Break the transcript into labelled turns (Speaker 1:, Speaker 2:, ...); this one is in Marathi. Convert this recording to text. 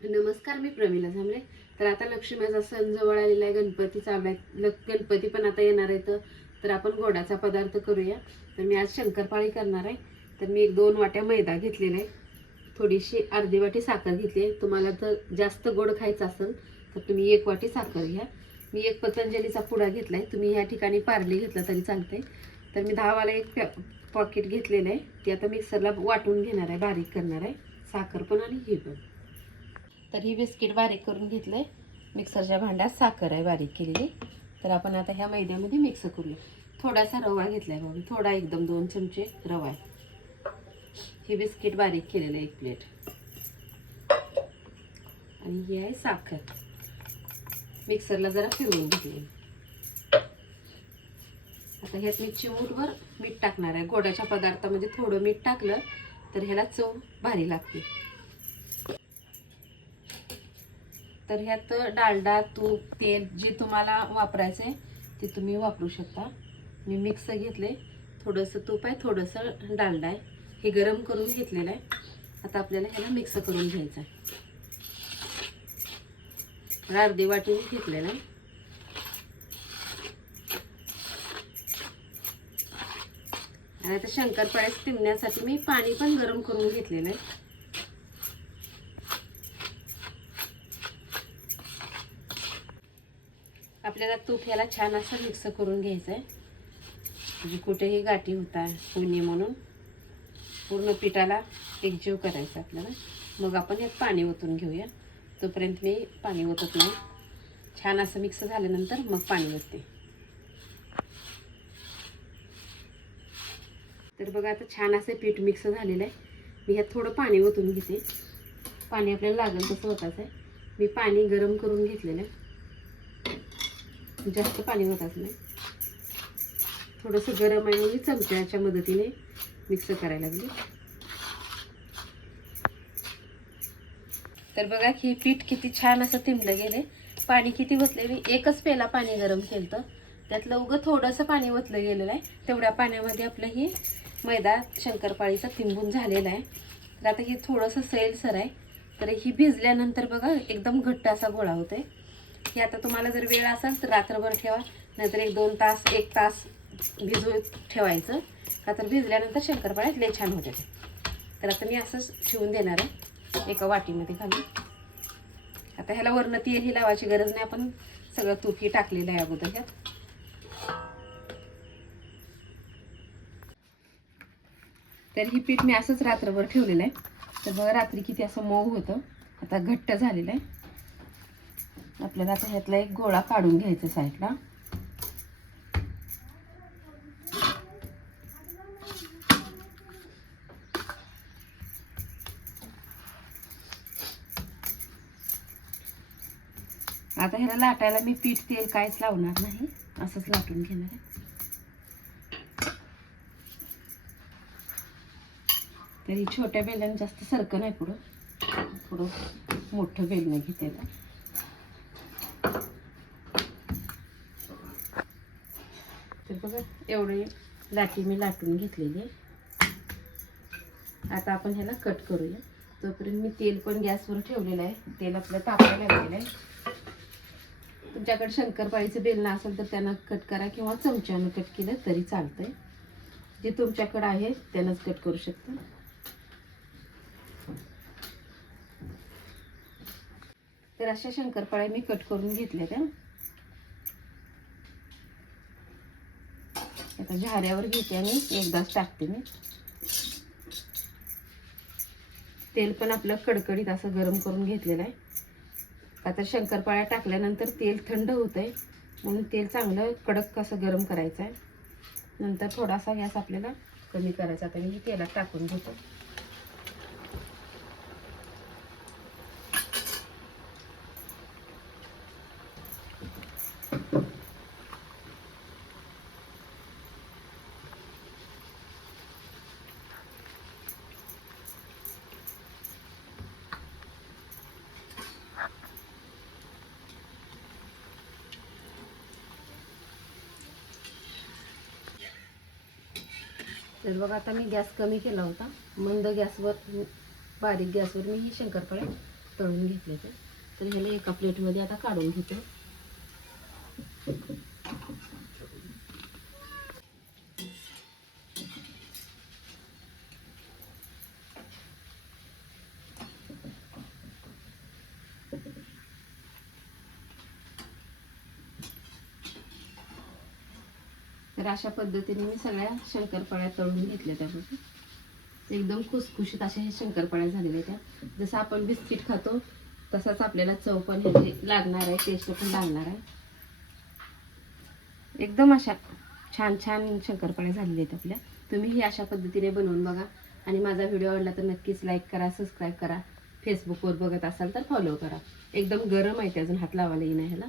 Speaker 1: नमस्कार मी प्रमिला झांबरे तर आता लक्ष्मीचा सण जवळ आलेला आहे गणपती चालू आहे ल- गणपती पण आता येणार आहे तर- आपण गोडाचा पदार्थ करूया. तर मी आज शंकरपाळी करणार आहे. तर मी एक दोन वाट्या मैदा घेतलेला आहे थोडीशी अर्धी वाटी साखर घेतली आहे. तुम्हाला जर जास्त गोड खायचं असेल तर तुम्ही एक वाटी साखर घ्या. मी एक पतंजलीचा पुडा घेतला आहे तुम्ही ह्या ठिकाणी पार्ले घेतला तरी चालतंय. तर मी दहावाला एक पॅ पॉकेट घेतलेलं आहे. ते आता मिक्सरला वाटून घेणार आहे बारीक करणार आहे. साखर पण आणि हे पण. तर ही बिस्किट बारीक करून घेतलं आहे मिक्सरच्या भांड्यात साखर आहे बारीक केलेली. तर आपण आता ह्या मैद्यामध्ये मिक्स करूया. थोडासा रवा घेतला आहे बाबा थोडा एकदम दोन चमचे रवा आहे. ही बिस्किट बारीक केलेलं आहे एक प्लेट. आणि ही आहे साखर. मिक्सरला जरा फिरवून घेतली. आता ह्यात मी चिमूटभर मीठ टाकणार आहे. गोड्याच्या पदार्थामध्ये थोडं मीठ टाकलं तर ह्याला चव भारी लागते. तर ह्यात डालडा तूप तेल जे तुम्हाला वापरायचं आहे ते तुम्ही वापरू शकता. मी मिक्स घेतले थोडंसं तूप आहे थोडंसं डालडा आहे. हे गरम करून घेतलेलं आहे. आता आपल्याला ह्याला मिक्स करून घ्यायचं आहे. अर्धी वाटी घेतलेलं आहे. आणि आता शंकरपाळ्यास तिमण्यासाठी मी पाणी पण गरम करून घेतलेलं आहे. आपल्याला तूप ह्याला छान असं मिक्स करून घ्यायचं आहे म्हणजे कुठेही गाठी होता पुणे म्हणून पूर्ण पिठाला एकजीव करायचं आपल्याला. मग आपण यात पाणी ओतून घेऊया. तोपर्यंत मी पाणी ओतत नाही. छान असं मिक्स झाल्यानंतर मग पाणी ओतते. तर बघा आता छान असं पीठ मिक्स झालेलं आहे. मी ह्यात थोडं पाणी ओतून घेते. पाणी आपल्याला लागेल तसं होताच आहे मी पाणी गरम करून घेतलेलं आहे. जास्त पाणी होतात नाही. थोडंसं गरम आहे मी चमच्याच्या मदतीने मिक्स करायला लागली. तर बघा की पीठ किती छान असं तिंबलं गेले पाणी किती वतले मी एकच पेला पाणी गरम केलं त्यातलं उगं थोडंसं पाणी ओतलं गेलेलं आहे. तेवढ्या पाण्यामध्ये आपलं ही मैदा शंकरपाळीचा तिंबून झालेला आहे. तर आता हे थोडंसं सैलसर आहे. तर ही भिजल्यानंतर बघा एकदम घट्ट असा गोळा होतो आहे की आता तुम्हाला जर वेळ असेल तर रात्रभर ठेवा. नाहीतर एक दोन तास एक तास भिजू ठेवायचं. का तर भिजल्यानंतर शंकरपाळ्यात लय छान होते तर आता मी असंच शिवून देणार आहे एका वाटीमध्ये घालून. आता ह्याला वरनं तेलही लावायची गरज नाही. आपण सगळं तूपही टाकलेलं आहे अगोदर ह्यात. तर ही पीठ मी असंच रात्रभर ठेवलेलं आहे. तर बघा रात्री किती असं मऊ होतं. आता घट्ट झालेलं आहे. आपल्याला आता ह्यातला एक गोळा काढून घ्यायचा साईडला. आता ह्याला लाटायला मी पीठ तेल काहीच लावणार नाही. असंच लाटून घेणार आहे. तरी छोट्या बेल्यानं जास्त सरकं नाही पुढं. थोडं मोठं बेलणं घेते तर बघा. एवढे लाटी मी लाटून घेतलेली आहे. आता आपण ह्याला कट करूया. तोपर्यंत मी तेल पण गॅसवर ठेवलेलं आहे. तेल आपलं तापायला लागलेलं आहे. तुमच्याकडे शंकरपाळीचं बेलणं असेल तर त्यांना कट करा किंवा चमच्यानं कट केलं तरी चालतं आहे जे तुमच्याकडं आहे त्यानंच कट करू शकता. तर अशा शंकरपाळ्या मी कट करून घेतल्या त्या. म्हणजे आता झाऱ्यावर घेते आणि एकदाच टाकते मी. तेल पण आपलं कडकडीत असं गरम करून घेतलेलं आहे. आता शंकरपाळ्या टाकल्यानंतर तेल थंड होतं आहे म्हणून तेल चांगलं कडक असं गरम करायचं आहे. नंतर थोडासा गॅस आपल्याला कमी करायचा आता मी तेलात टाकून घेतो. तर बघा आता मी गॅस कमी केला होता. मंद गॅसवर बारीक गॅसवर मी ही शंकरपाळे तळून घेतले होते. तर ह्याला एका प्लेटमध्ये आता काढून घेतो. अशा पद्धतीने मी सगळ्या शंकरपाळ्या तळून घेतल्या त्यापासून एकदम खुसखुशीत अशा हे शंकरपाळ्या झालेल्या त्या. जसं आपण बिस्किट खातो तसाच आपल्याला चव पण ह्याची लागणार आहे टेस्ट पण लागणार आहे. एकदम अशा छान छान शंकरपाळ्या झालेल्या आहेत आपल्या. तुम्ही ही अशा पद्धतीने बनवून बघा. आणि माझा व्हिडिओ आवडला तर नक्कीच लाईक करा सबस्क्राईब करा. फेसबुकवर बघत असाल तर फॉलो करा. एकदम गरम आहे ते अजून हात लावायला येईन ह्याला.